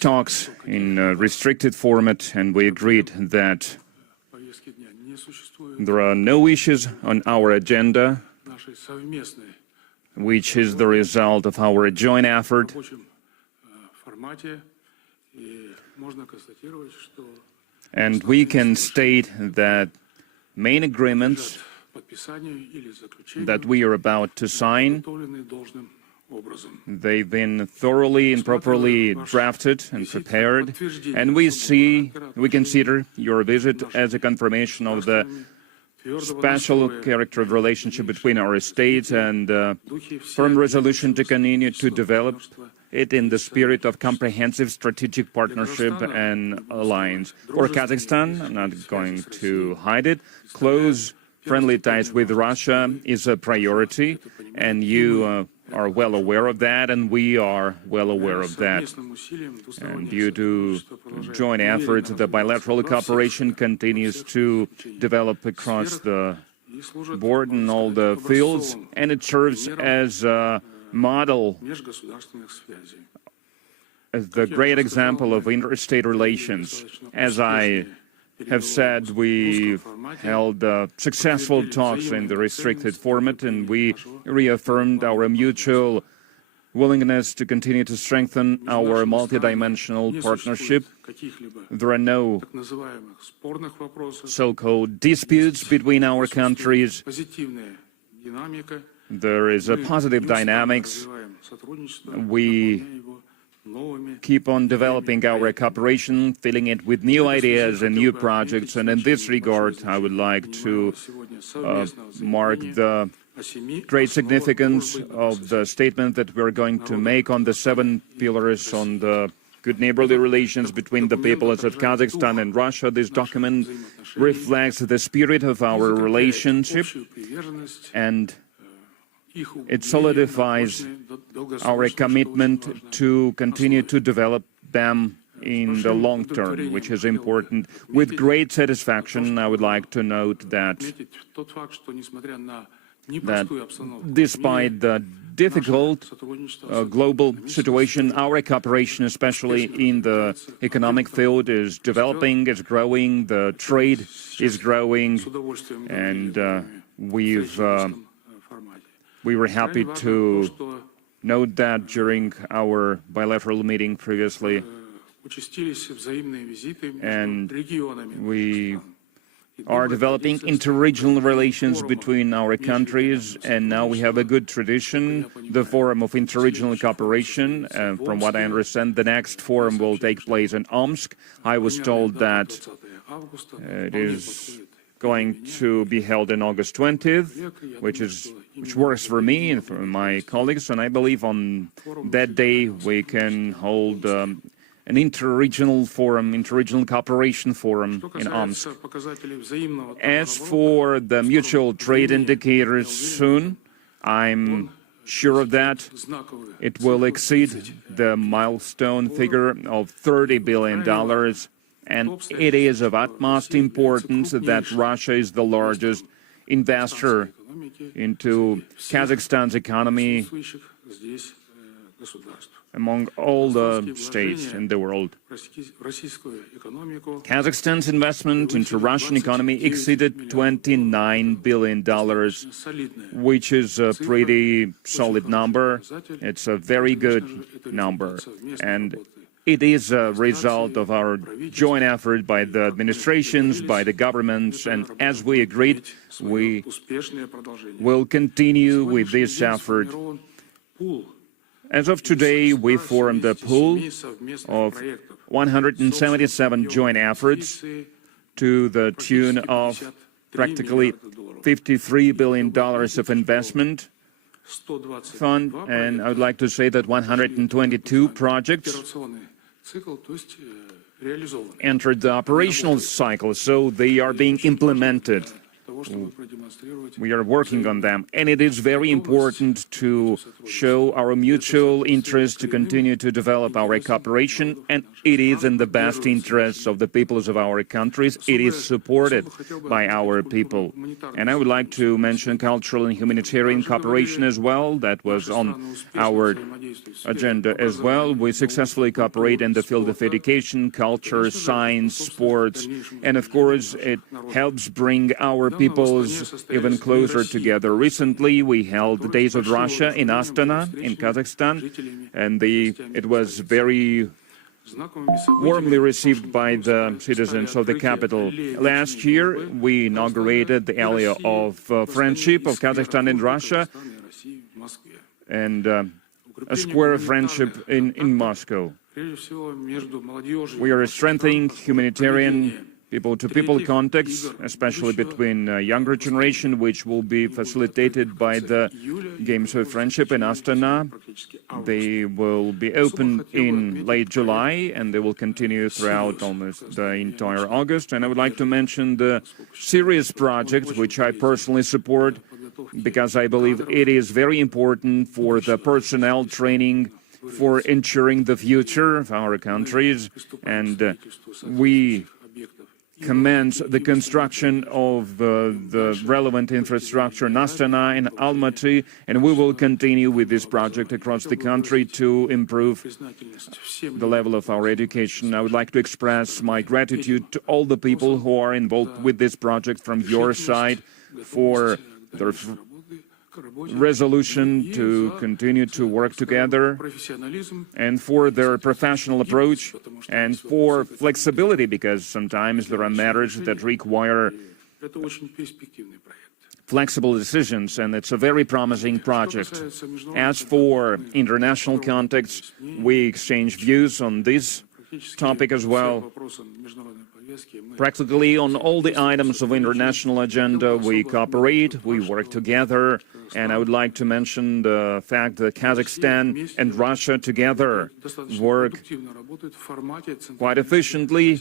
talks in a restricted format, and we agreed that there are no issues on our agenda which is the result of our joint effort. And we can state that main agreements that we are about to sign, they've been thoroughly and properly drafted and prepared, and we consider your visit as a confirmation of the special character of relationship between our states and firm resolution to continue to develop it in the spirit of comprehensive strategic partnership and alliance. For Kazakhstan, I'm not going to hide it, close friendly ties with Russia is a priority, and you are well aware of that, and we are well aware of that. And due to joint efforts, the bilateral cooperation continues to develop across the board in all the fields, and it serves as a model, as the great example of interstate relations. As I have said, we held successful talks in the restricted format, and we reaffirmed our mutual willingness to continue to strengthen our multidimensional partnership. There are no so-called disputes between our countries. There is a positive dynamics. We keep on developing our cooperation, filling it with new ideas and new projects. And in this regard, I would like to mark the great significance of the statement that we're going to make on the 7 pillars on the good neighborly relations between the peoples of Kazakhstan and Russia. This document reflects the spirit of our relationship, and it solidifies our commitment to continue to develop them in the long term, which is important. With great satisfaction, I would like to note that despite the difficult global situation, our cooperation, especially in the economic field, is developing, is growing, the trade is growing, and we were happy to note that during our bilateral meeting previously, and we are developing interregional relations between our countries, and now we have a good tradition, the Forum of Interregional Cooperation. From what I understand, the next forum will take place in Omsk. I was told that it is going to be held on August 20th, which works for me and for my colleagues, and I believe on that day we can hold an interregional forum, interregional cooperation forum in Omsk. As for the mutual trade indicators soon, I'm sure of that. It will exceed the milestone figure of $30 billion. And it is of utmost importance that Russia is the largest investor into Kazakhstan's economy among all the states in the world. Kazakhstan's investment into Russian economy exceeded $29 billion, which is a pretty solid number. It's a very good number. And it is a result of our joint effort by the administrations, by the governments, and as we agreed, we will continue with this effort. As of today, we formed a pool of 177 joint efforts to the tune of practically $53 billion of investment fund, and I would like to say that 122 projects entered the operational cycle, so they are being implemented. We are working on them, and it is very important to show our mutual interest to continue to develop our cooperation, and it is in the best interests of the peoples of our countries. It is supported by our people. And I would like to mention cultural and humanitarian cooperation as well. That was on our agenda as well. We successfully cooperate in the field of education, culture, science, sports, and of course it helps bring our peoples even closer together. Recently we held the Days of Russia in Astana in Kazakhstan, and it was very warmly received by the citizens of the capital. Last year we inaugurated the area of friendship of Kazakhstan and Russia, and a square of friendship in Moscow. We are strengthening humanitarian people-to-people contacts, especially between younger generation, which will be facilitated by the Games of Friendship in Astana. They will be opened in late July, and they will continue throughout almost the entire August. And I would like to mention the serious project, which I personally support, because I believe it is very important for the personnel training, for ensuring the future of our countries. And we commence the construction of the relevant infrastructure in Astana and Almaty, and we will continue with this project across the country to improve the level of our education. I would like to express my gratitude to all the people who are involved with this project from your side for their resolution to continue to work together, and for their professional approach, and for flexibility, because sometimes there are matters that require flexible decisions, and it's a very promising project. As for international contacts, we exchange views on this topic as well. Practically on all the items of international agenda, we cooperate, we work together, and I would like to mention the fact that Kazakhstan and Russia together work quite efficiently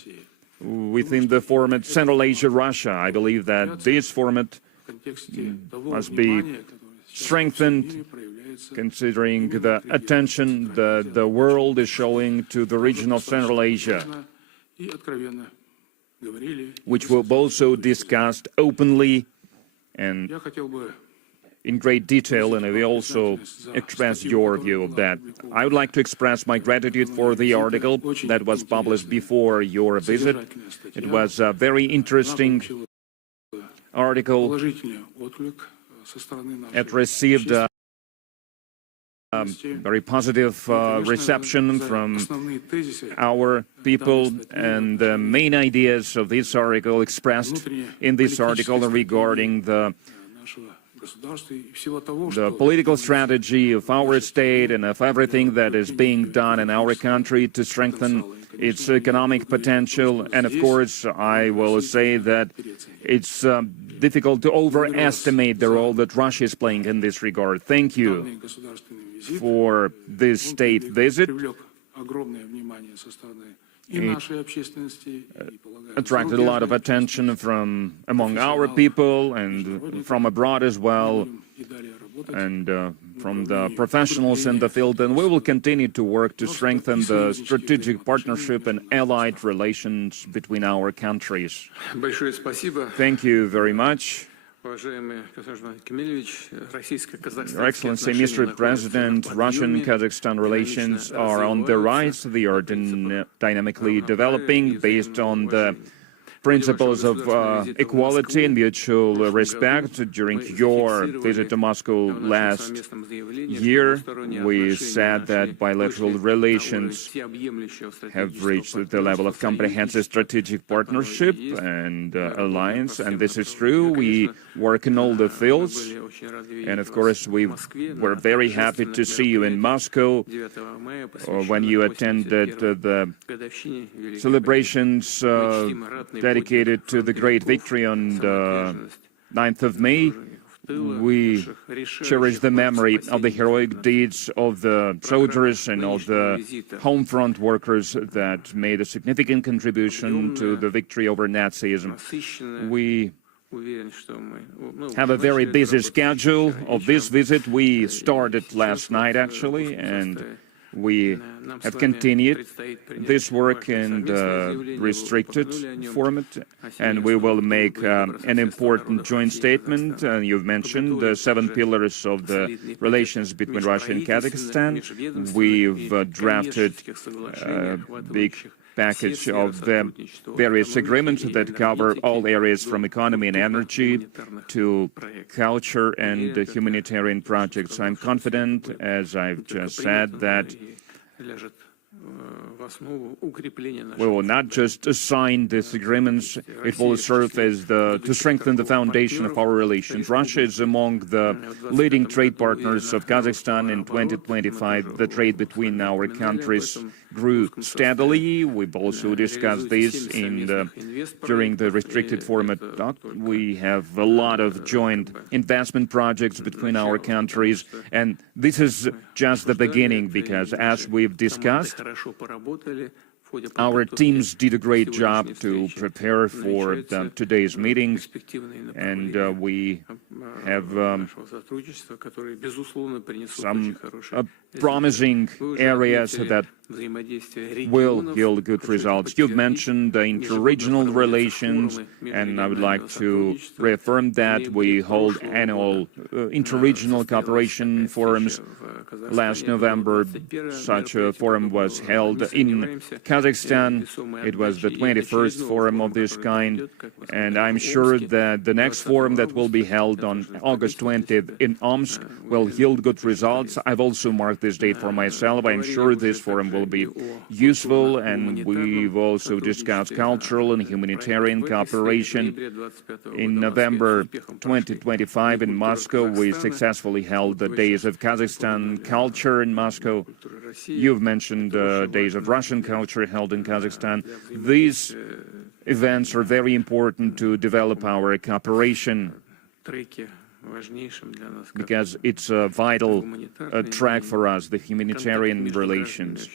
within the format Central Asia-Russia. I believe that this format must be strengthened, considering the attention the world is showing to the region of Central Asia, which we've also discussed openly and in great detail, and we also expressed your view of that. I would like to express my gratitude for the article that was published before your visit. It was a very interesting article. It received a very positive reception from our people, and the main ideas of this article expressed in this article regarding the political strategy of our state and of everything that is being done in our country to strengthen its economic potential. And of course, I will say that it's difficult to overestimate the role that Russia is playing in this regard. Thank you for this state visit. It attracted a lot of attention from among our people and from abroad as well, and from the professionals in the field, and we will continue to work to strengthen the strategic partnership and allied relations between our countries. Thank you very much. Your Excellency, Mr. President, Russian-Kazakhstan relations are on the rise. They are dynamically developing based on the principles of equality and mutual respect. During your visit to Moscow last year, we said that bilateral relations have reached the level of comprehensive strategic partnership and alliance, and this is true. We work in all the fields, and of course we were very happy to see you in Moscow when you attended the celebrations dedicated to the great victory on the 9th of May. We cherish the memory of the heroic deeds of the soldiers and of the home front workers that made a significant contribution to the victory over Nazism. We have a very busy schedule of this visit. We started last night, actually, and we have continued this work in the restricted format, and we will make an important joint statement. You've mentioned the 7 pillars of the relations between Russia and Kazakhstan. We've drafted a big package of the various agreements that cover all areas from economy and energy to culture and humanitarian projects. I'm confident, as I've just said, that we will not just sign these agreements, it will serve as to strengthen the foundation of our relations. Russia is among the leading trade partners of Kazakhstan. In 2025. The trade between our countries grew steadily. We've also discussed this during the restricted format talk. We have a lot of joint investment projects between our countries, and this is just the beginning, because as we've discussed, our teams did a great job to prepare for today's meetings, and we have some promising areas that will yield good results. You've mentioned the interregional relations, and I would like to reaffirm that we hold annual interregional cooperation forums. Last November, such a forum was held in Kazakhstan. It was the 21st forum of this kind, and I'm sure that the next forum that will be held on August 20th in Omsk will yield good results. I've also marked this date for myself. I'm sure this forum will be useful, and we've also discussed cultural and humanitarian cooperation. In November 2025 in Moscow, we successfully held the Days of Kazakhstan Culture in Moscow. You've mentioned Days of Russian Culture held in Kazakhstan. These events are very important to develop our cooperation, because it's a vital track for us, the humanitarian relations.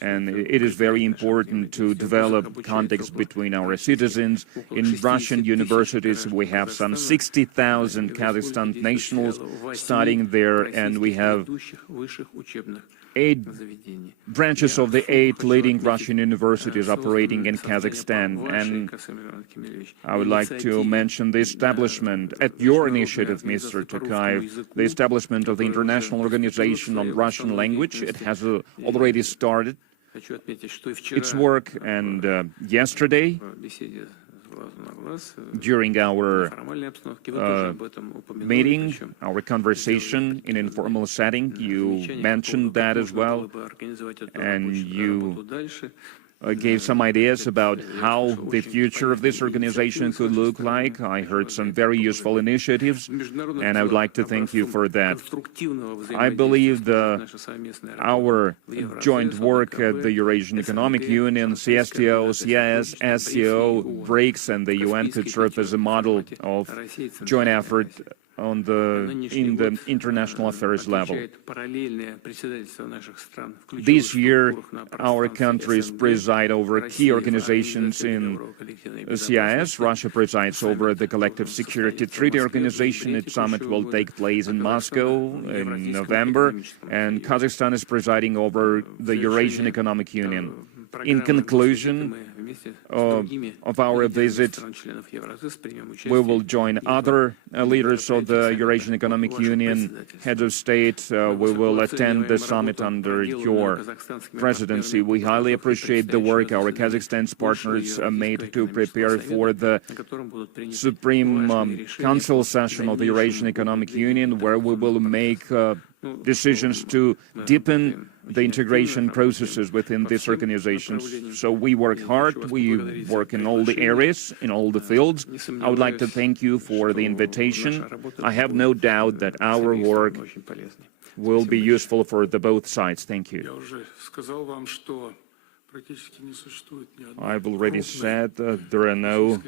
And it is very important to develop contacts between our citizens. In Russian universities, we have some 60,000 Kazakhstan nationals studying there, and we have 8 branches of the 8 leading Russian universities operating in Kazakhstan. And I would like to mention the establishment, at your initiative, Mr. Tokayev, the establishment of the International Organization on Russian Language. It has already started its work, and yesterday, during our meeting, our conversation in informal setting, you mentioned that as well, and you gave some ideas about how the future of this organization could look like. I heard some very useful initiatives, and I would like to thank you for that. I believe our joint work at the Eurasian Economic Union, CSTO, CIS, SCO, BRICS, and the UN could serve as a model of joint effort in the international affairs level. This year, our countries preside over key organizations in CIS. Russia presides over the Collective Security Treaty Organization. Its summit will take place in Moscow in November, and Kazakhstan is presiding over the Eurasian Economic Union. In conclusion of our visit, we will join other leaders of the Eurasian Economic Union, heads of state. We will attend the summit under your presidency. We highly appreciate the work our Kazakhstan's partners made to prepare for the Supreme Council session of the Eurasian Economic Union, where we will make decisions to deepen the integration processes within these organizations. So we work hard, we work in all the areas, in all the fields. I would like to thank you for the invitation. I have no doubt that our work will be useful for both sides. Thank you. I've already said that there are no